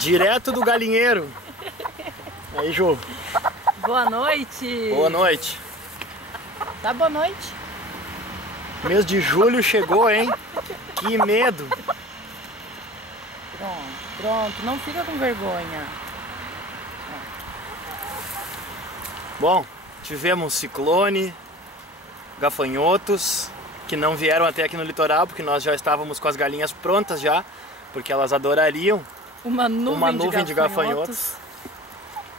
Direto do galinheiro. Aí, Ju. Boa noite. Boa noite. Dá boa noite. Mês de julho chegou, hein? Que medo. Pronto. Não fica com vergonha. Bom, tivemos ciclone, gafanhotos, que não vieram até aqui no litoral, porque nós já estávamos com as galinhas prontas já, porque elas adorariam uma nuvem de gafanhotos.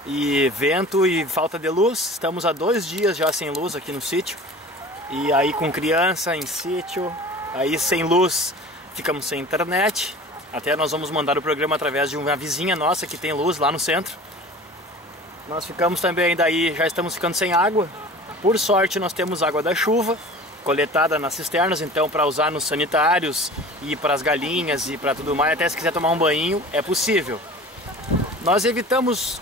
E vento e falta de luz. Estamos há 2 dias já sem luz aqui no sítio. E aí com criança em sítio, aí sem luz, ficamos sem internet. Até nós vamos mandar o programa através de uma vizinha nossa que tem luz lá no centro. Nós ficamos também, daí já estamos ficando sem água. Por sorte nós temos água da chuva, coletada nas cisternas, então para usar nos sanitários e para as galinhas e para tudo mais. Até se quiser tomar um banho, é possível. Nós evitamos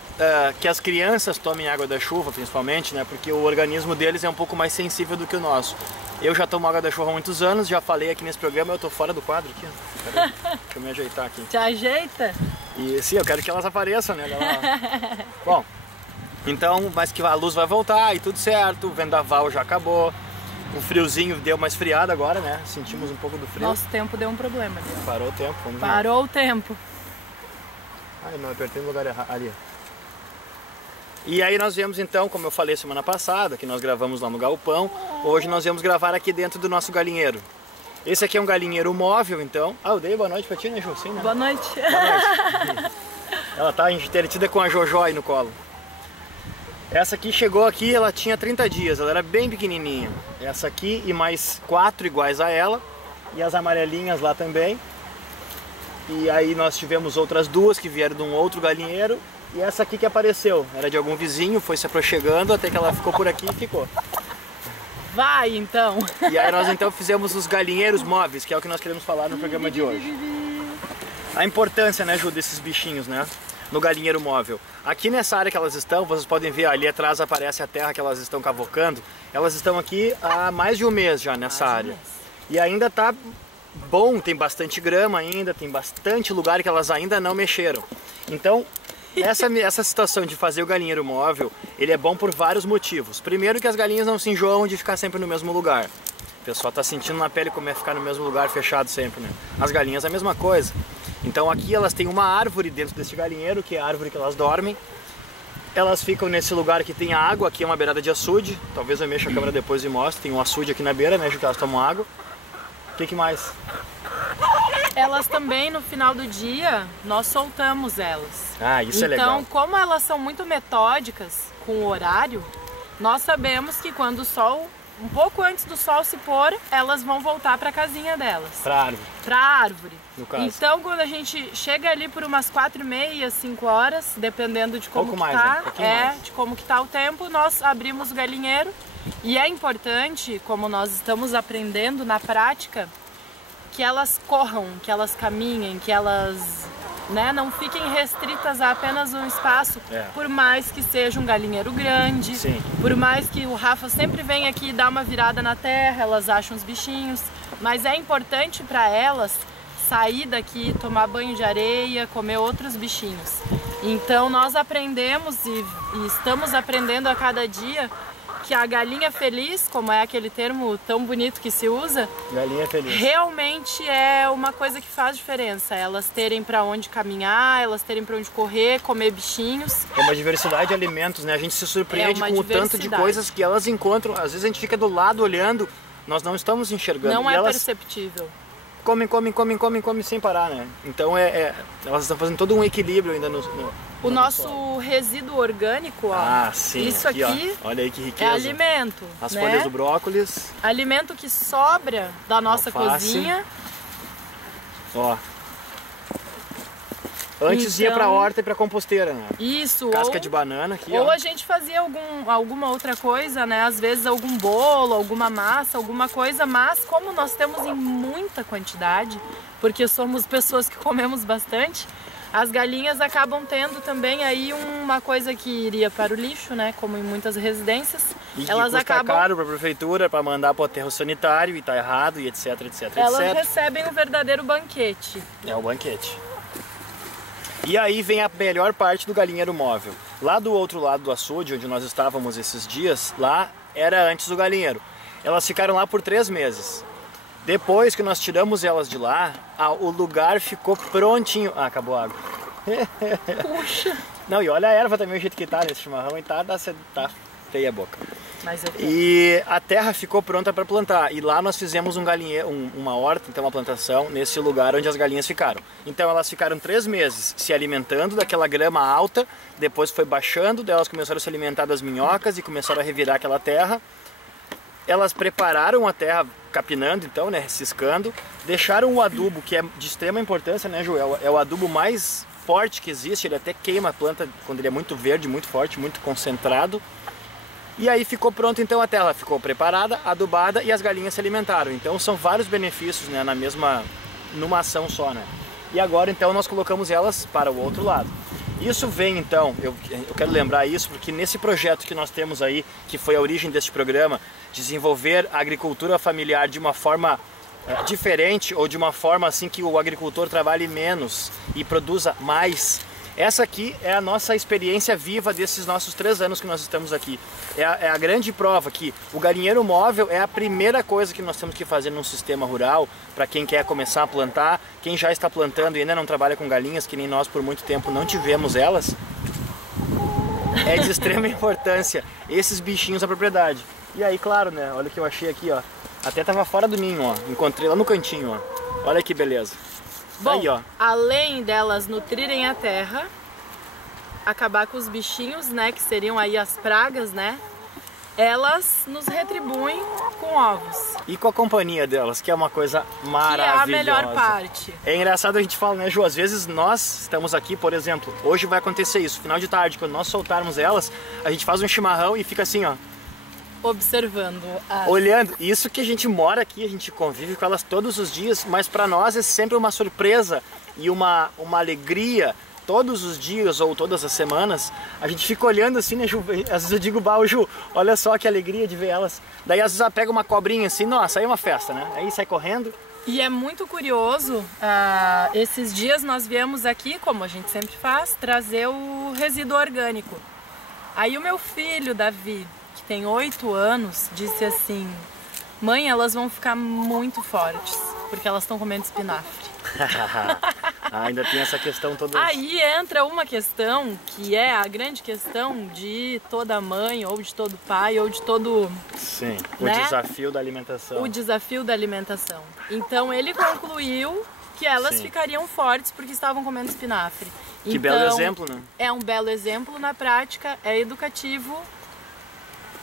que as crianças tomem água da chuva, principalmente, né? Porque o organismo deles é um pouco mais sensível do que o nosso. Eu já tomo água da chuva há muitos anos, já falei aqui nesse programa, eu tô fora do quadro aqui. Peraí, deixa eu me ajeitar aqui. Te ajeita? E sim, eu quero que elas apareçam, né? Bom, então, mas que a luz vai voltar e tudo certo, o vendaval já acabou. O friozinho deu uma esfriada agora, né? Sentimos um pouco do frio. Nosso tempo deu um problema. Né? Parou o tempo, vamos ver. Parou o tempo. Ai, não, apertei no lugar errado. Ali. E aí nós viemos então, como eu falei semana passada, que nós gravamos lá no galpão. Hoje nós viemos gravar aqui dentro do nosso galinheiro. Esse aqui é um galinheiro móvel, então. Ah, eu dei boa noite pra ti, né, Ju? Sim, né? Boa noite. Boa noite. Ela tá entretida com a Jojo aí no colo. Essa aqui chegou aqui, ela tinha 30 dias, ela era bem pequenininha. Essa aqui e mais 4 iguais a ela. E as amarelinhas lá também. E aí nós tivemos outras 2 que vieram de um outro galinheiro. E essa aqui que apareceu, era de algum vizinho, foi se aproximando até que ela ficou por aqui e ficou. Vai então! E aí nós então fizemos os galinheiros móveis, que é o que nós queremos falar no programa de hoje. A importância, né, Ju, desses bichinhos, né? No galinheiro móvel. Aqui nessa área que elas estão, vocês podem ver ali atrás aparece a terra que elas estão cavocando. Elas estão aqui há mais de um mês já nessa área. E ainda tá bom, tem bastante grama ainda, tem bastante lugar que elas ainda não mexeram. Então, essa situação de fazer o galinheiro móvel, ele é bom por vários motivos. Primeiro que as galinhas não se enjoam de ficar sempre no mesmo lugar. O pessoal tá sentindo na pele como é ficar no mesmo lugar fechado sempre, né? As galinhas é a mesma coisa. Então aqui elas têm uma árvore dentro desse galinheiro, que é a árvore que elas dormem. Elas ficam nesse lugar que tem água, aqui é uma beirada de açude. Talvez eu mexa a câmera depois e mostre. Tem um açude aqui na beira, né, que elas tomam água. O que mais? Elas também, no final do dia, nós soltamos elas. Ah, isso é legal. Então, como elas são muito metódicas com o horário, nós sabemos que quando o sol, um pouco antes do sol se pôr, elas vão voltar para a casinha delas. Pra árvore. Pra árvore. No caso. Então, quando a gente chega ali por umas 4h30, 5 horas, dependendo de como pouco que mais, tá, né? Um pouquinho mais. de como que tá o tempo, nós abrimos o galinheiro. E é importante, como nós estamos aprendendo na prática, que elas corram, que elas caminhem, que elas, né, não fiquem restritas a apenas um espaço, por mais que seja um galinheiro grande, sim, por mais que o Rafa sempre venha aqui dar uma virada na terra, elas acham os bichinhos, mas é importante para elas sair daqui, tomar banho de areia, comer outros bichinhos. Então nós aprendemos e estamos aprendendo a cada dia que a galinha feliz, como é aquele termo tão bonito que se usa, galinha feliz, realmente é uma coisa que faz diferença. Elas terem para onde caminhar, elas terem para onde correr, comer bichinhos. É uma diversidade de alimentos, né? A gente se surpreende com o tanto de coisas que elas encontram. Às vezes a gente fica do lado olhando, nós não estamos enxergando. Não e é elas perceptível. Comem sem parar, né? Então elas estão fazendo todo um equilíbrio ainda o nosso resíduo orgânico, ó. Ah, sim. Isso aqui ó. Olha aí que riqueza. É alimento. As né? folhas do brócolis. Alimento que sobra da nossa alface. cozinha. Ó. Antes ia pra horta e pra composteira, né? Isso. Casca de banana aqui, ou ó. a gente fazia alguma outra coisa, né? Às vezes algum bolo, alguma massa, alguma coisa. Mas como nós temos em muita quantidade, porque somos pessoas que comemos bastante, as galinhas acabam tendo também aí uma coisa que iria para o lixo, né? Como em muitas residências. E elas custa acabam caro para a prefeitura, para mandar para o aterro sanitário e tá errado, e etc, etc, elas etc. recebem um verdadeiro banquete. É o banquete. E aí vem a melhor parte do galinheiro móvel. Lá do outro lado do açude, onde nós estávamos esses dias, lá era antes do galinheiro. Elas ficaram lá por 3 meses. Depois que nós tiramos elas de lá, o lugar ficou prontinho. Ah, acabou a água. Puxa! Não, e olha a erva também, o jeito que tá nesse chimarrão, e tá feia a boca. Mas eu E a terra ficou pronta para plantar. E lá nós fizemos um galinheiro, uma horta, então uma plantação, nesse lugar onde as galinhas ficaram. Então elas ficaram 3 meses se alimentando daquela grama alta, depois foi baixando, daí elas começaram a se alimentar das minhocas e começaram a revirar aquela terra. Elas prepararam a terra capinando, então, né, ciscando, deixaram o adubo, que é de extrema importância, né, Ju? É o adubo mais forte que existe, ele até queima a planta quando ele é muito verde, muito forte, muito concentrado. E aí ficou pronto, então a terra ficou preparada, adubada e as galinhas se alimentaram. Então são vários benefícios, né, numa ação só, né? E agora então nós colocamos elas para o outro lado. Isso vem então, eu quero lembrar isso porque nesse projeto que nós temos aí, que foi a origem deste programa, desenvolver a agricultura familiar de uma forma diferente ou de uma forma assim que o agricultor trabalhe menos e produza mais. Essa aqui é a nossa experiência viva desses nossos 3 anos que nós estamos aqui. É a grande prova que o galinheiro móvel é a primeira coisa que nós temos que fazer num sistema rural para quem quer começar a plantar, quem já está plantando e ainda não trabalha com galinhas, que nem nós por muito tempo não tivemos elas. É de extrema importância esses bichinhos da propriedade. E aí, claro, né? Olha o que eu achei aqui, ó. Até tava fora do ninho, ó. Encontrei lá no cantinho, ó. Olha que beleza. Bom, aí, ó. Além delas nutrirem a terra, acabar com os bichinhos, né, que seriam aí as pragas, né, elas nos retribuem com ovos. E com a companhia delas, que é uma coisa maravilhosa. Que é a melhor parte. É engraçado a gente falar, né, Ju? Às vezes nós estamos aqui, por exemplo, hoje vai acontecer isso, final de tarde, quando nós soltarmos elas, a gente faz um chimarrão e fica assim, ó. Observando. Olhando. Isso que a gente mora aqui, a gente convive com elas todos os dias, mas para nós é sempre uma surpresa e uma alegria. Todos os dias ou todas as semanas, a gente fica olhando assim, né, Ju? Às vezes eu digo, bah, Ju, olha só que alegria de ver elas. Daí às vezes ela pega uma cobrinha assim, nossa, aí é uma festa, né? Aí sai correndo. E é muito curioso, esses dias nós viemos aqui, como a gente sempre faz, trazer o resíduo orgânico. Aí o meu filho, Davi, que tem 8 anos, disse assim: mãe, elas vão ficar muito fortes, porque elas estão comendo espinafre. Ainda tem essa questão toda. Aí entra uma questão que é a grande questão de toda mãe, ou de todo pai, ou de todo... Sim, né? O desafio da alimentação. O desafio da alimentação. Então ele concluiu que elas Sim. ficariam fortes porque estavam comendo espinafre. Que então, belo exemplo, né? É um belo exemplo na prática, é educativo,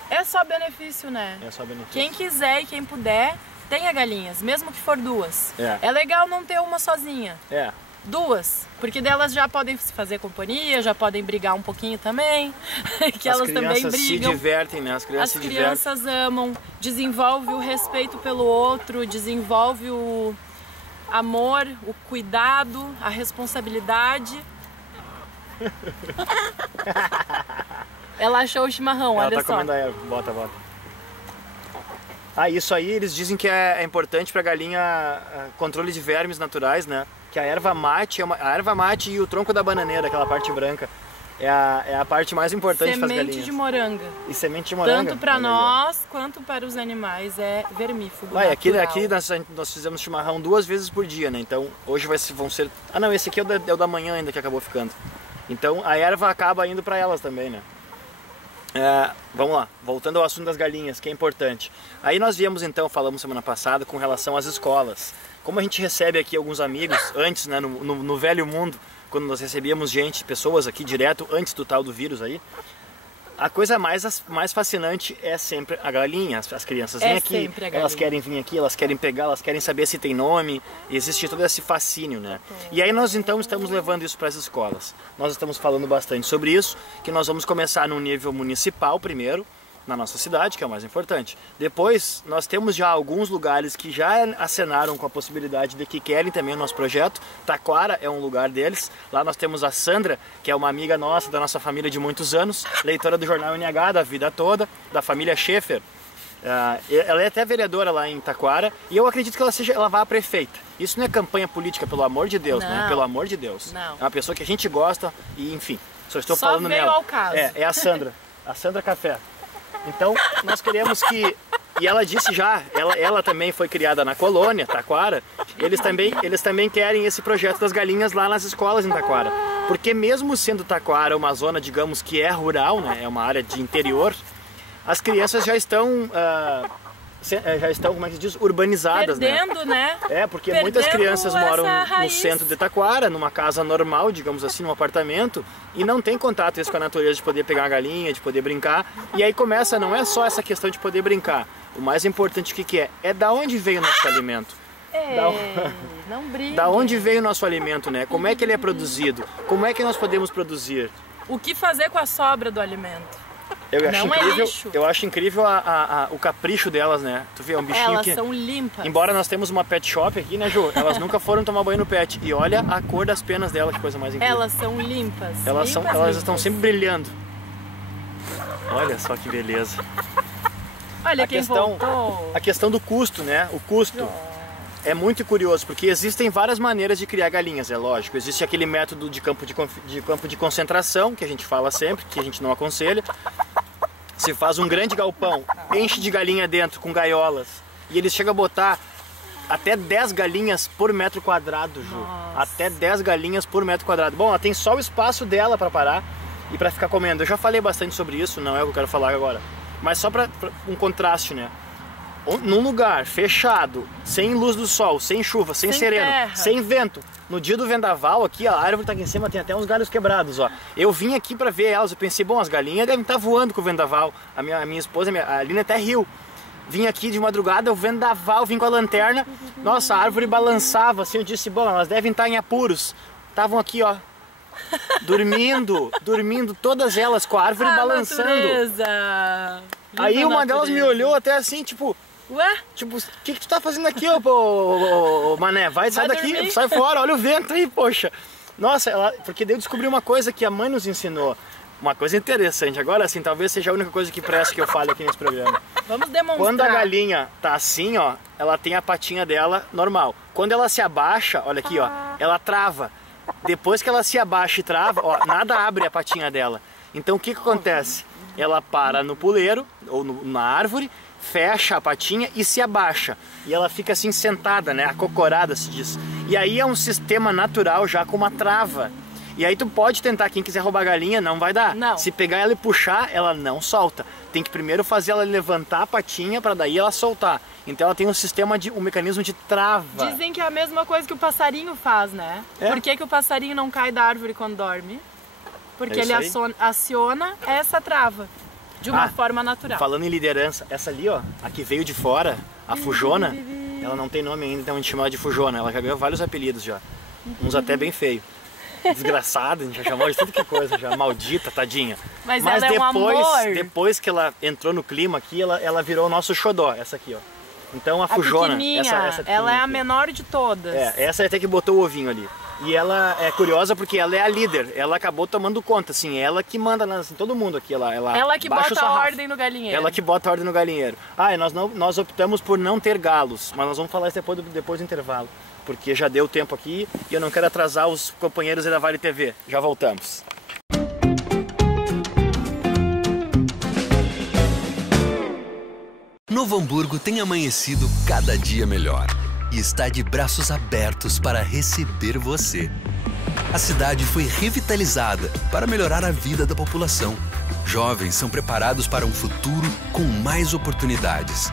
é só benefício, né? É só benefício. Quem quiser e quem puder, tenha galinhas, mesmo que for 2. É legal não ter uma sozinha. 2, porque delas já podem se fazer companhia, já podem brigar um pouquinho também, que elas também brigam. As crianças se divertem, né? As crianças amam, desenvolve o respeito pelo outro, desenvolve o amor, o cuidado, a responsabilidade. Ela achou o chimarrão, olha só. Ela tá comendo a erva, bota. Ah, isso aí eles dizem que é importante para galinha, controle de vermes naturais, né? Que a erva mate e o tronco da bananeira, aquela parte branca, é a parte mais importante para as galinhas. Semente de moranga. E semente de moranga. Tanto para nós quanto para os animais é vermífugo. Aqui nós fizemos chimarrão 2 vezes por dia, né? Então hoje vão ser... Ah não, esse aqui é o da manhã ainda que acabou ficando. Então a erva acaba indo para elas também, né? Vamos lá, voltando ao assunto das galinhas, que é importante. Aí nós viemos então, falamos semana passada, com relação às escolas. Como a gente recebe aqui alguns amigos, antes, né, no velho mundo, quando nós recebíamos pessoas aqui direto, antes do tal do vírus aí, a coisa mais fascinante é sempre a galinha. As crianças vêm aqui, elas querem vir aqui, elas querem pegar, elas querem saber se tem nome, existe todo esse fascínio, né? E aí nós então estamos levando isso para as escolas. Nós estamos falando bastante sobre isso, que nós vamos começar no nível municipal primeiro, na nossa cidade, que é o mais importante. Depois, nós temos já alguns lugares que já acenaram com a possibilidade de que querem também o nosso projeto. Taquara é um lugar deles. Lá nós temos a Sandra, que é uma amiga nossa, da nossa família de muitos anos, leitora do jornal NH da vida toda, da família Schaefer. Ela é até vereadora lá em Taquara e eu acredito que ela vá a prefeita. Isso não é campanha política, pelo amor de Deus, né? Pelo amor de Deus. Não. É uma pessoa que a gente gosta e, enfim, só estou Só falando veio nela. ao caso. É a Sandra Café. Então, nós queremos que... E ela disse já, ela também foi criada na colônia, Taquara. Eles também querem esse projeto das galinhas lá nas escolas em Taquara. Porque mesmo sendo Taquara uma zona, digamos, que é rural, né? É uma área de interior, as crianças já estão, como é que se diz, urbanizadas, Perdendo, né? Porque Perdendo muitas crianças moram no raiz. centro de Taquara, numa casa normal, digamos assim, num apartamento, e não tem contato com a natureza de poder pegar uma galinha, de poder brincar. E aí começa, não é só essa questão de poder brincar. O mais importante o que é? É da onde veio o nosso alimento. Não briga. Da onde veio o nosso alimento, né? Como é que ele é produzido? Como é que nós podemos produzir? O que fazer com a sobra do alimento? Eu acho incrível o capricho delas, né? Tu vê, é um bichinho Elas são limpas. Embora nós temos uma pet shop aqui, né, Ju? Elas nunca foram tomar banho no pet. E olha a cor das penas dela, que coisa mais incrível. Elas são limpas. Elas estão sempre brilhando. Olha só que beleza. Olha quem voltou. A questão do custo, né? O custo é muito curioso, porque existem várias maneiras de criar galinhas, é lógico. Existe aquele método de campo de concentração, que a gente fala sempre, que a gente não aconselha. Se faz um grande galpão, enche de galinha dentro com gaiolas, e eles chegam a botar até 10 galinhas por metro quadrado, Ju. Nossa. Até 10 galinhas por metro quadrado. Bom, ela tem só o espaço dela para parar e para ficar comendo. Eu já falei bastante sobre isso, não é o que eu quero falar agora. Mas só para um contraste, né? Num lugar fechado, sem luz do sol, sem chuva, sem sereno, terra. sem vento. No dia do vendaval aqui, a árvore tá aqui em cima, tem até uns galhos quebrados, ó. Eu vim aqui para ver elas, eu pensei, bom, as galinhas devem estar voando com o vendaval. A minha esposa, a Aline até riu. Vim aqui de madrugada, o vendaval, vim com a lanterna. Nossa, a árvore balançava, assim, eu disse, bom, elas devem estar em apuros. Estavam aqui, ó, dormindo, todas elas com a árvore balançando. Natureza. Aí uma delas me olhou até assim, tipo... Ué? Tipo, o que tu tá fazendo aqui, ô mané? Sai daqui, dormir. sai fora, olha o vento aí, poxa. Nossa, porque daí eu descobri uma coisa que a mãe nos ensinou. Uma coisa interessante. Agora, assim, talvez seja a única coisa que presta que eu fale aqui nesse programa. Vamos demonstrar. Quando a galinha tá assim, ó, ela tem a patinha dela normal. Quando ela se abaixa, olha aqui, ó, ela trava. Depois que ela se abaixa e trava, ó, nada abre a patinha dela. Então o que acontece? Ela para no puleiro, ou na árvore, fecha a patinha e se abaixa. E ela fica assim sentada, né? Acocorada, se diz. E aí é um sistema natural já com uma trava. E aí tu pode tentar, quem quiser roubar a galinha, não vai dar. Não. Se pegar ela e puxar, ela não solta. Tem que primeiro fazer ela levantar a patinha para daí ela soltar. Então ela tem um mecanismo de trava. Dizem que é a mesma coisa que o passarinho faz, né? É. Por que o passarinho não cai da árvore quando dorme? Porque ele aciona essa trava. De uma forma natural. Falando em liderança, essa ali, ó, a que veio de fora, a Fujona, ela não tem nome ainda, então a gente chama ela de Fujona. Ela já ganhou vários apelidos já. Uns até bem feios. Desgraçada, a gente já chamou de tudo que coisa já. Maldita, tadinha. Mas ela é um amor. Depois que ela entrou no clima aqui, ela virou o nosso xodó, essa aqui, ó. Então a Fujona, essa ela é a aqui, menor de todas. Essa é até que botou o ovinho ali. E ela é curiosa porque ela é a líder, ela acabou tomando conta, assim, ela que manda assim, todo mundo aqui, ela que bota a ordem no galinheiro. Ela que bota a ordem no galinheiro. E nós optamos por não ter galos, mas nós vamos falar isso depois do intervalo, porque já deu tempo aqui e eu não quero atrasar os companheiros da Vale TV. Já voltamos. Novo Hamburgo tem amanhecido cada dia melhor e está de braços abertos para receber você. A cidade foi revitalizada para melhorar a vida da população. Jovens são preparados para um futuro com mais oportunidades.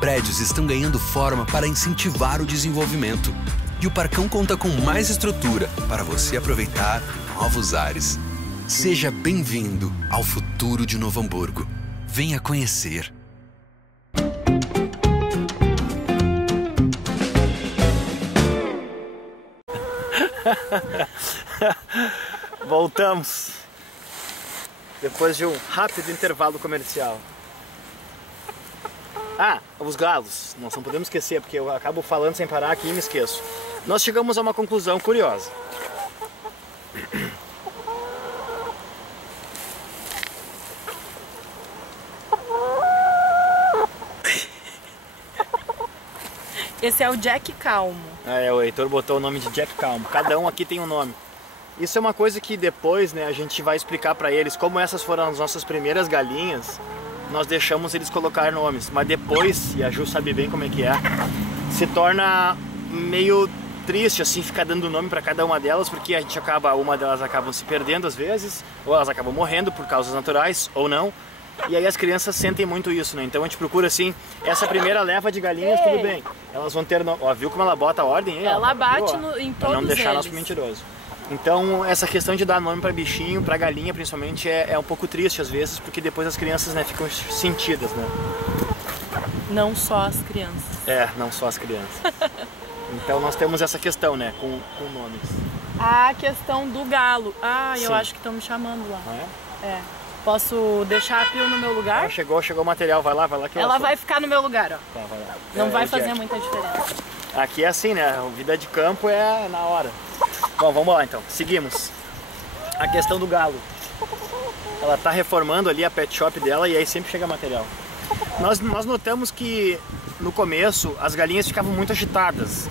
Prédios estão ganhando forma para incentivar o desenvolvimento. E o Parcão conta com mais estrutura para você aproveitar novos ares. Seja bem-vindo ao futuro de Novo Hamburgo. Venha conhecer. Voltamos depois de um rápido intervalo comercial. Os galos, nós não podemos esquecer, porque eu acabo falando sem parar aqui e me esqueço. Nós chegamos a uma conclusão curiosa. Esse é o Jack Calmo. O Heitor botou o nome de Jack Calmo. Cada um aqui tem um nome. Isso é uma coisa que depois, né, a gente vai explicar para eles. Como essas foram as nossas primeiras galinhas, nós deixamos eles colocar nomes. Mas depois, e a Ju sabe bem como é que é, se torna meio triste assim ficar dando nome para cada uma delas, porque a gente uma delas acabam se perdendo às vezes, ou elas acabam morrendo por causas naturais ou não. E aí as crianças sentem muito isso, né? Então a gente procura assim, essa primeira leva de galinhas, tudo bem. Elas vão ter, ó, viu como ela bota a ordem aí? Ela bate em todos pra não deixar eles. nosso mentiroso. Então essa questão de dar nome para bichinho, para galinha principalmente, é um pouco triste às vezes, porque depois as crianças, né, ficam sentidas, né? Não só as crianças. Não só as crianças. Então nós temos essa questão, né, com nomes. A questão do galo. Eu Sim. acho que estão me chamando lá. Ah, É. Posso deixar a Pio no meu lugar? Chegou o material, vai lá que ela vai ficar no meu lugar, ó. Tá, vai lá. Não vai fazer muita diferença. Aqui é assim, né? A vida de campo é na hora. Bom, vamos lá então. Seguimos. A questão do galo. Ela tá reformando ali a pet shop dela e aí sempre chega material. Nós notamos que no começo as galinhas ficavam muito agitadas.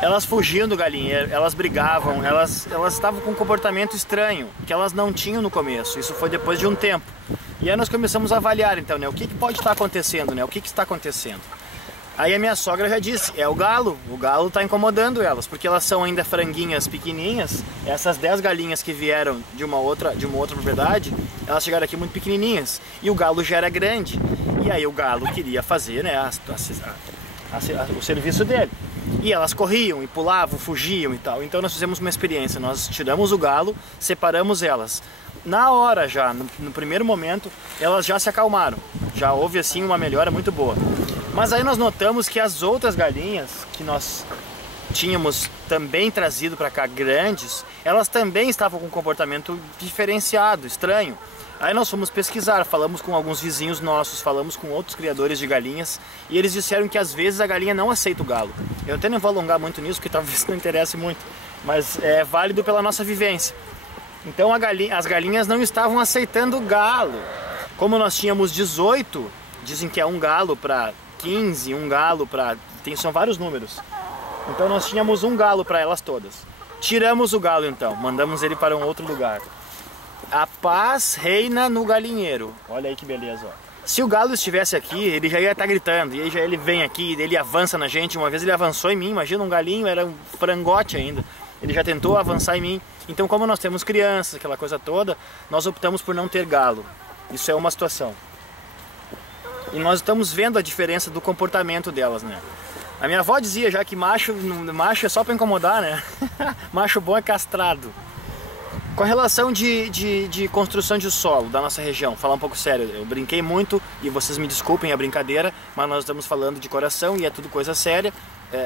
Elas fugiam do galinheiro, elas brigavam, elas estavam com um comportamento estranho, que elas não tinham no começo. Isso foi depois de um tempo. E aí nós começamos a avaliar então, né? O que pode estar acontecendo, né? O que está acontecendo? Aí a minha sogra já disse, é o galo está incomodando elas, porque elas são ainda franguinhas pequenininhas. Essas 10 galinhas que vieram de uma outra propriedade, elas chegaram aqui muito pequenininhas, e o galo já era grande. E aí o galo queria fazer, né, o serviço dele. E elas corriam e pulavam, fugiam e tal. Então nós fizemos uma experiência, nós tiramos o galo, separamos elas. Na hora já, no primeiro momento, elas já se acalmaram. Já houve assim uma melhora muito boa. Mas aí nós notamos que as outras galinhas que nós tínhamos também trazido para cá grandes, elas também estavam com um comportamento diferenciado, estranho. Aí nós fomos pesquisar, falamos com alguns vizinhos nossos, falamos com outros criadores de galinhas, e eles disseram que às vezes a galinha não aceita o galo. Eu até não vou alongar muito nisso, porque talvez não interesse muito, mas é válido pela nossa vivência. Então as galinhas não estavam aceitando o galo. Como nós tínhamos 18, dizem que é um galo para 15, um galo para... são vários números. Então nós tínhamos um galo para elas todas. Tiramos o galo então, mandamos ele para um outro lugar. A paz reina no galinheiro. Olha aí que beleza, ó. Se o galo estivesse aqui, ele já ia estar gritando. E aí ele vem aqui, ele avança na gente. Uma vez ele avançou em mim, imagina um galinho, era um frangote ainda. Ele já tentou avançar em mim. Então como nós temos crianças, aquela coisa toda, nós optamos por não ter galo. Isso é uma situação. E nós estamos vendo a diferença do comportamento delas, né? A minha avó dizia já que macho é só para incomodar, né? Macho bom é castrado. Com a relação de construção de solo da nossa região, falar um pouco sério, eu brinquei muito e vocês me desculpem a brincadeira, mas nós estamos falando de coração e é tudo coisa séria.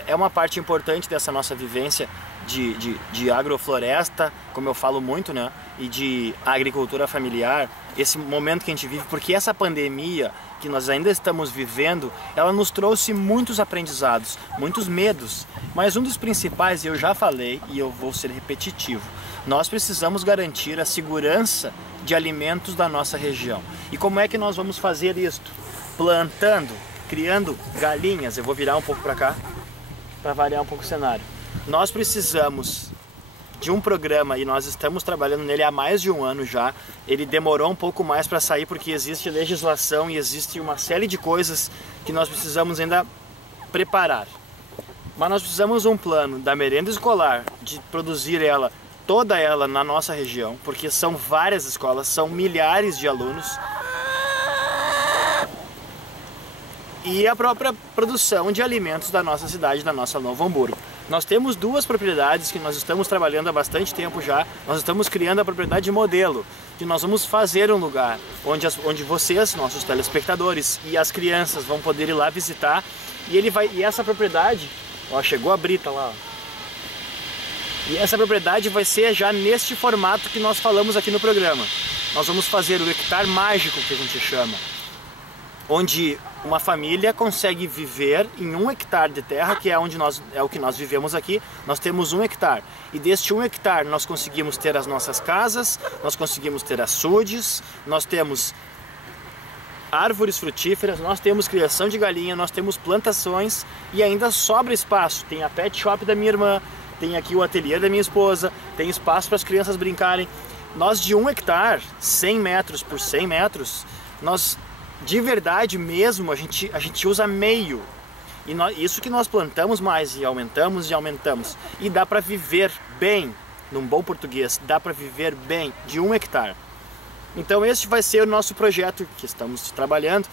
É uma parte importante dessa nossa vivência de agrofloresta, como eu falo muito, né? E de agricultura familiar, esse momento que a gente vive, porque essa pandemia que nós ainda estamos vivendo, ela nos trouxe muitos aprendizados, muitos medos, mas um dos principais, eu já falei e eu vou ser repetitivo, nós precisamos garantir a segurança de alimentos da nossa região. E como é que nós vamos fazer isto? Plantando, criando galinhas. Eu vou virar um pouco para cá, para variar um pouco o cenário. Nós precisamos de um programa e nós estamos trabalhando nele há mais de um ano já. Ele demorou um pouco mais para sair porque existe legislação e existe uma série de coisas que nós precisamos ainda preparar. Mas nós precisamos de um plano da merenda escolar, de produzir toda ela na nossa região, porque são várias escolas, são milhares de alunos. E a própria produção de alimentos da nossa cidade, da nossa Novo Hamburgo. Nós temos 2 propriedades que nós estamos trabalhando há bastante tempo já. Nós estamos criando a propriedade modelo, que nós vamos fazer um lugar onde vocês, nossos telespectadores e as crianças vão poder ir lá visitar. E essa propriedade, ó, chegou a brita lá, ó. E essa propriedade vai ser já neste formato que nós falamos aqui no programa. Nós vamos fazer o hectare mágico, que a gente chama, onde uma família consegue viver em 1 hectare de terra, que é o que nós vivemos aqui. Nós temos 1 hectare. E deste 1 hectare nós conseguimos ter as nossas casas, nós conseguimos ter açudes, nós temos árvores frutíferas, nós temos criação de galinha, nós temos plantações e ainda sobra espaço. Tem a pet shop da minha irmã, tem aqui o ateliê da minha esposa, tem espaço para as crianças brincarem. Nós de 1 hectare, 100 metros por 100 metros, nós de verdade mesmo, a gente usa meio. E isso que nós plantamos mais e aumentamos e aumentamos. E dá para viver bem, num bom português, dá para viver bem de 1 hectare. Então este vai ser o nosso projeto que estamos trabalhando,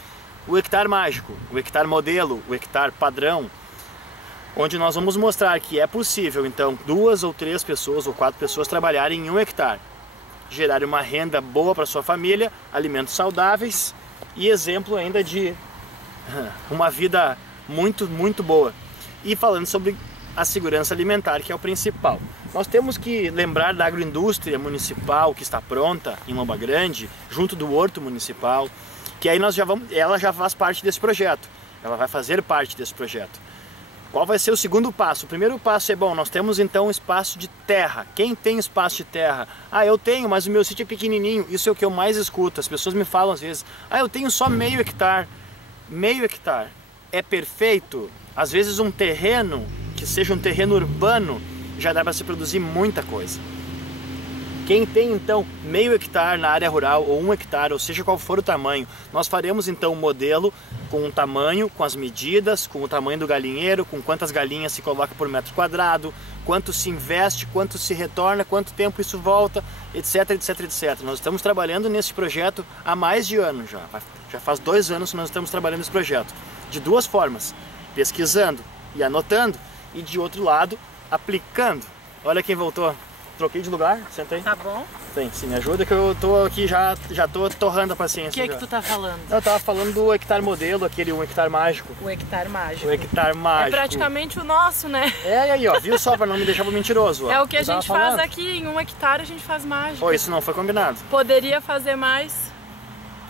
o hectare mágico, o hectare modelo, o hectare padrão, onde nós vamos mostrar que é possível, então, 2 ou 3 pessoas ou 4 pessoas trabalharem em 1 hectare, gerarem uma renda boa para sua família, alimentos saudáveis e exemplo ainda de uma vida muito, muito boa. E falando sobre a segurança alimentar, que é o principal. Nós temos que lembrar da agroindústria municipal que está pronta em Lomba Grande, junto do Horto Municipal, que aí ela já faz parte desse projeto, ela vai fazer parte desse projeto. Qual vai ser o segundo passo? O primeiro passo é, bom, nós temos então um espaço de terra. Quem tem espaço de terra? Ah, eu tenho, mas o meu sítio é pequenininho. Isso é o que eu mais escuto. As pessoas me falam às vezes, ah, eu tenho só meio hectare. Meio hectare é perfeito? Às vezes um terreno, que seja um terreno urbano, já dá para se produzir muita coisa. Quem tem então meio hectare na área rural ou 1 hectare, ou seja qual for o tamanho, nós faremos então um modelo com o tamanho, com as medidas, com o tamanho do galinheiro, com quantas galinhas se coloca por metro quadrado, quanto se investe, quanto se retorna, quanto tempo isso volta, etc, etc, etc. Nós estamos trabalhando nesse projeto há mais de ano já. Já faz 2 anos que nós estamos trabalhando nesse projeto. De 2 formas, pesquisando e anotando, e de outro lado, aplicando. Olha quem voltou. Troquei de lugar, senta aí. Tá bom. Sim, me ajuda que eu tô aqui já tô torrando a paciência. O que é que tu tá falando? Eu tava falando do hectare modelo, aquele 1 hectare mágico. O hectare mágico. O hectare mágico. É praticamente o nosso, né? É, aí ó, viu só, pra não me deixar mentiroso. Ó. É o que a gente faz aqui, em 1 hectare a gente faz mágico. Pô, isso não foi combinado. Poderia fazer mais.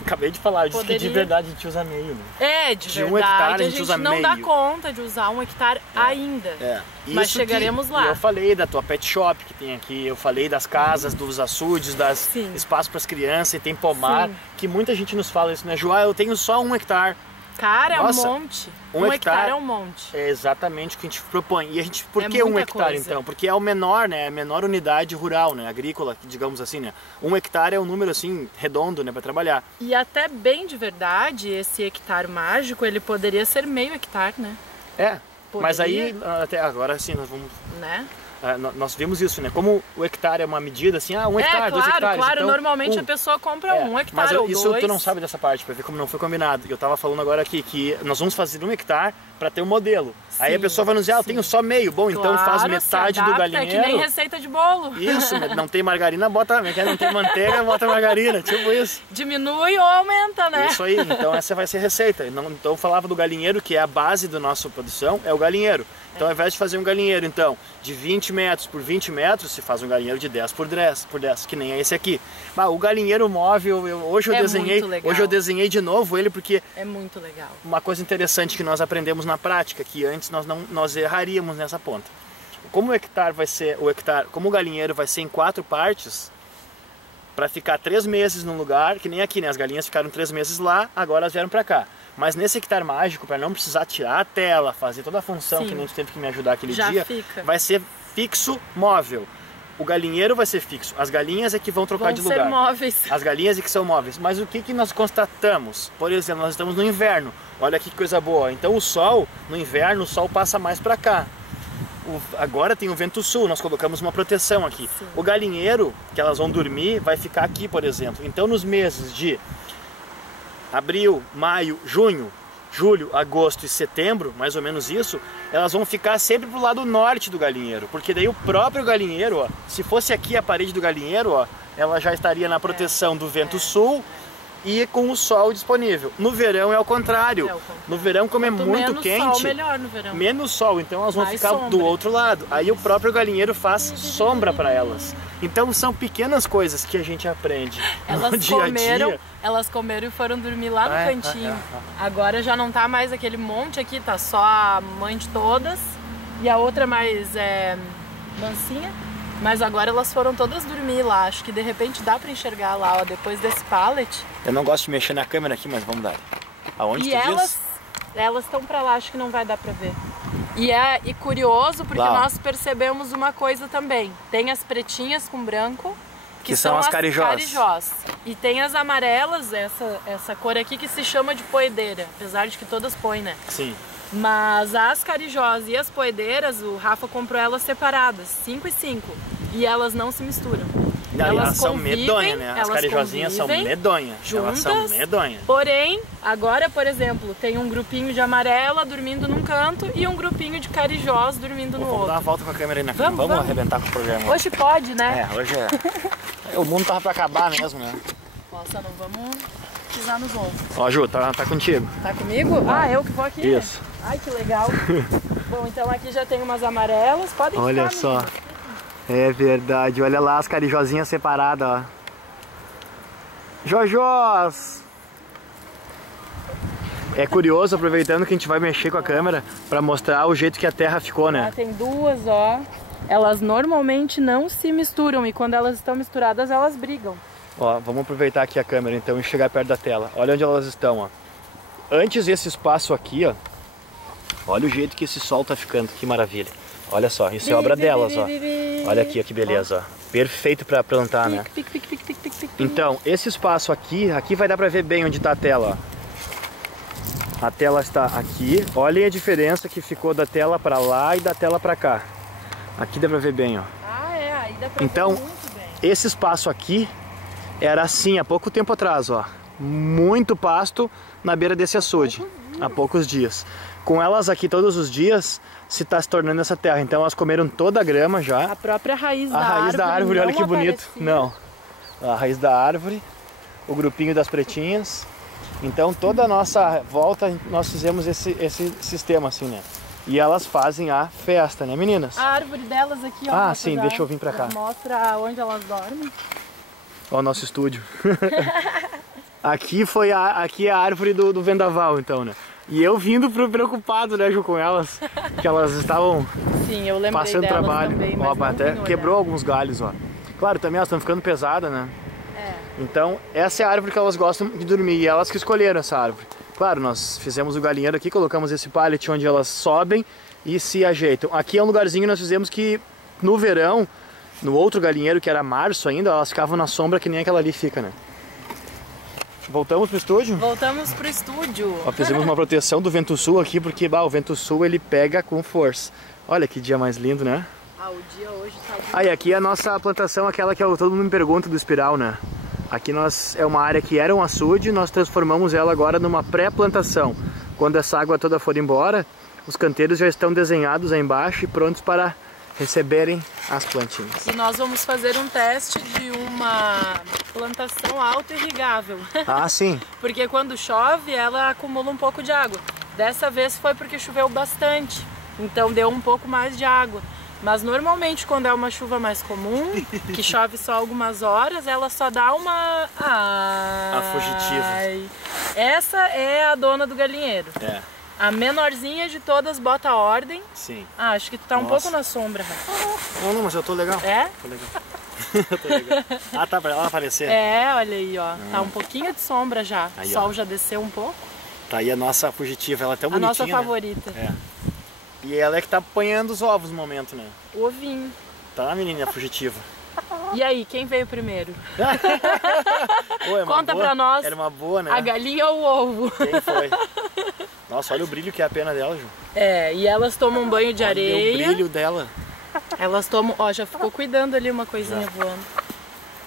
Acabei de falar, eu disse que de verdade a gente usa meio, né? É, de verdade 1 hectare a gente usa não meio. dá conta de usar 1 hectare ainda. É. Mas chegaremos lá. Eu falei da tua pet shop que tem aqui, eu falei das casas, dos açudes, das espaços para as crianças, e tem pomar, que muita gente nos fala isso, né? Joá, eu tenho só 1 hectare. Cara, Nossa, é um monte. 1 hectare é um monte. É exatamente o que a gente propõe. E a gente, por que 1 hectare então? Porque é o menor, né? A menor unidade rural, né? Agrícola, digamos assim, né? 1 hectare é um número assim, redondo, né? Para trabalhar. E até bem de verdade, esse hectare mágico, ele poderia ser meio hectare, né? É. Poderia. Mas aí, até agora sim, nós vamos... Né? Nós vimos isso, né? Como o hectare é uma medida assim, 1 hectare, 2 hectares. Claro, então, normalmente a pessoa compra 1 hectare mas ou 2. Isso tu não sabe dessa parte, pra ver como não foi combinado. Eu tava falando agora aqui que nós vamos fazer 1 hectare para ter um modelo. Sim, aí a pessoa vai nos dizer, eu tenho só meio. Bom, claro, então faz metade do galinheiro. É que nem receita de bolo. Isso, não tem margarina, bota, não tem manteiga, bota margarina, tipo isso. Diminui ou aumenta, né? Isso aí, então essa vai ser a receita. Então eu falava do galinheiro, que é a base da nossa produção, é o galinheiro. Então ao invés de fazer um galinheiro, então, de 20 metros por 20 metros, se faz um galinheiro de 10 por 10, que nem é esse aqui. Mas o galinheiro móvel, hoje eu desenhei de novo ele porque... É muito legal. Uma coisa interessante que nós aprendemos na prática, que antes nós erraríamos nessa ponta. Como o hectare vai ser, como o galinheiro vai ser em 4 partes, para ficar 3 meses num lugar, que nem aqui, né? As galinhas ficaram 3 meses lá, agora elas vieram para cá. Mas nesse hectare mágico, para não precisar tirar a tela, fazer toda a função que nem tu teve que me ajudar aquele dia, vai ser fixo móvel. O galinheiro vai ser fixo, as galinhas é que vão trocar de lugar. Vão ser móveis. As galinhas é que são móveis. Mas o que nós constatamos? Por exemplo, nós estamos no inverno. Olha que coisa boa. Então o sol, no inverno, o sol passa mais para cá. Agora tem o vento sul, nós colocamos uma proteção aqui. Sim. O galinheiro, que elas vão dormir, vai ficar aqui, por exemplo. Então nos meses de abril, maio, junho, julho, agosto e setembro, mais ou menos isso, elas vão ficar sempre pro lado norte do galinheiro, porque daí o próprio galinheiro, ó, se fosse aqui a parede do galinheiro, ó, ela já estaria na proteção do vento sul e com o sol disponível. No verão é o contrário. No verão, como é muito quente, sol, melhor no verão. Menos sol, então elas vão ficar do outro lado. Aí o próprio galinheiro faz sombra para elas. Então são pequenas coisas que a gente aprende no dia a dia. Elas comeram e foram dormir lá no cantinho. Agora já não tá mais aquele monte aqui, tá só a mãe de todas e a outra mais mansinha. Mas agora elas foram todas dormir lá. Acho que de repente dá pra enxergar lá, ó, depois desse pallet. Eu não gosto de mexer na câmera aqui, mas vamos dar. Aonde E tu diz? elas estão pra lá, acho que não vai dar pra ver. E curioso porque lá, nós percebemos uma coisa também. Tem as pretinhas com branco, Que são as carijós. E tem as amarelas, essa cor aqui que se chama de poedeira, apesar de que todas põem, né? Sim. Mas as carijós e as poedeiras, o Rafa comprou elas separadas, 5 e 5. E elas não se misturam. Não, elas são medonhas, né? As carijozinhas são medonhas. Elas são medonhas. Porém, agora, por exemplo, tem um grupinho de amarela dormindo num canto e um grupinho de carijós dormindo no Vamos outro. dar uma volta com a câmera aí na frente. Vamos arrebentar com o programa. Hoje pode, né? Hoje é. O mundo tava pra acabar mesmo, né? Nossa, não vamos pisar nos ovos. Ó, Ju, tá contigo. Tá comigo? Ah, eu que vou aqui? Isso. Ai, que legal. Bom, então aqui já tem umas amarelas. Podem Olha ficar, só. meninas. É verdade. Olha lá as carijozinhas separadas, ó. Jojós! É curioso, aproveitando que a gente vai mexer com a câmera, pra mostrar o jeito que a terra ficou, né? Ah, tem duas, ó. Elas normalmente não se misturam e quando elas estão misturadas, elas brigam. Ó, vamos aproveitar aqui a câmera então e chegar perto da tela. Olha onde elas estão, ó. Antes desse espaço aqui, ó. Olha o jeito que esse sol tá ficando, que maravilha. Olha só, isso é obra delas, ó. Olha aqui, ó, que beleza, ó. Perfeito pra plantar, né? Então, esse espaço aqui vai dar pra ver bem onde tá a tela, ó. A tela está aqui. Olhem a diferença que ficou da tela pra lá e da tela pra cá. Aqui dá pra ver bem, ó. Ah, é, aí dá pra então, ver muito bem. Esse espaço aqui era assim há pouco tempo atrás, ó. Muito pasto na beira desse açude, há poucos dias. Com elas aqui todos os dias, se está se tornando essa terra. Então elas comeram toda a grama já. A própria raiz da árvore. A raiz da árvore, olha que bonito. Aparecia. Não. A raiz da árvore, o grupinho das pretinhas. Então toda a nossa volta nós fizemos esse sistema assim, né? E elas fazem a festa, né, meninas? A árvore delas aqui, ó. Ah, sim, deixa eu vir pra cá. Mostra onde elas dormem. Ó o nosso estúdio. Aqui é a árvore do vendaval, então, né? E eu vindo preocupado, né, Ju, com elas, que elas estavam Sim, eu lembrei passando delas trabalho. também, Ó, mas até quebrou alguns galhos, ó. Claro, também elas estão ficando pesadas, né? É. Então, essa é a árvore que elas gostam de dormir, e elas que escolheram essa árvore. Claro, nós fizemos o galinheiro aqui, colocamos esse pallet onde elas sobem e se ajeitam. Aqui é um lugarzinho que nós fizemos que, no verão, no outro galinheiro, que era março ainda, elas ficavam na sombra que nem aquela ali fica, né? Voltamos pro estúdio? Voltamos pro estúdio. Ó, fizemos uma proteção do vento sul aqui, porque o vento sul ele pega com força. Olha que dia mais lindo, né? Ah, o dia hoje tá lindo. Ah, e aqui é a nossa plantação, aquela que todo mundo me pergunta do espiral, né? Aqui é uma área que era um açude, nós transformamos ela agora numa pré-plantação. Quando essa água toda for embora, os canteiros já estão desenhados aí embaixo e prontos para receberem as plantinhas. E nós vamos fazer um teste de uma plantação auto-irrigável. Ah, sim. Porque quando chove, ela acumula um pouco de água. Dessa vez foi porque choveu bastante, então deu um pouco mais de água. Mas normalmente quando é uma chuva mais comum, que chove só algumas horas, ela só dá uma... A fugitiva. Essa é a dona do galinheiro. É. A menorzinha de todas bota a ordem. Sim. Ah, acho que tu tá um pouco na sombra, Rafa. Não, mas eu tô legal. É? Tô legal. Tô legal. Ah, tá, pra ela aparecer. É, olha aí, ó. Tá um pouquinho de sombra já. Aí, o sol ó. já desceu um pouco. Tá aí a nossa fugitiva, ela é tão A bonitinha, nossa favorita. Né? É. E ela é que tá apanhando os ovos no momento, né? O ovinho. Tá, menina fugitiva. E aí, quem veio primeiro? Pô, é uma Conta boa. pra nós. Era uma boa, né? A galinha ou o ovo? Quem foi? Nossa, olha o brilho que é a pena dela, Ju. É, e elas tomam um banho de Olha areia. o brilho dela. Elas tomam... Ó, já ficou cuidando ali uma coisinha voando.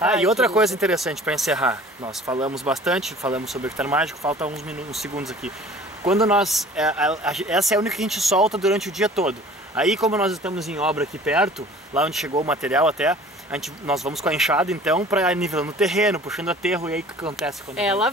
Ah, Ai, e outra que coisa interessante para encerrar. Nós falamos bastante, falamos sobre o hectare mágico, falta uns segundos aqui. Quando nós... essa é a única que a gente solta durante o dia todo. Aí, como nós estamos em obra aqui perto, lá onde chegou o material até, nós vamos com a enxada, então, para nivelando o terreno, puxando aterro, e aí o que acontece? Quando Ela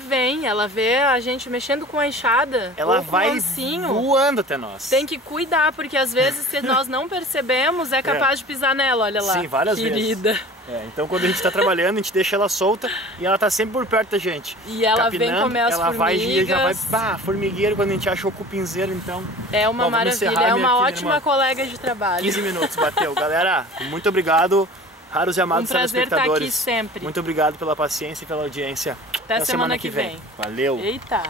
vê a gente mexendo com a enxada, ela ou com vai o mansinho. voando até nós. Tem que cuidar, porque às vezes, se nós não percebemos, é capaz de pisar nela, olha lá. Sim, várias querida. vezes. Então quando a gente está trabalhando, a gente deixa ela solta e ela está sempre por perto da gente. E ela vem comer as ela formigas. Vai e já vai, formigueiro, quando a gente acha o cupinzeiro, então... É uma maravilha, é uma ótima colega de trabalho. 15 minutos, bateu. Galera, muito obrigado. Raros e amados prazer telespectadores. estar aqui sempre. Muito obrigado pela paciência e pela audiência. Até semana que vem. Valeu! Eita!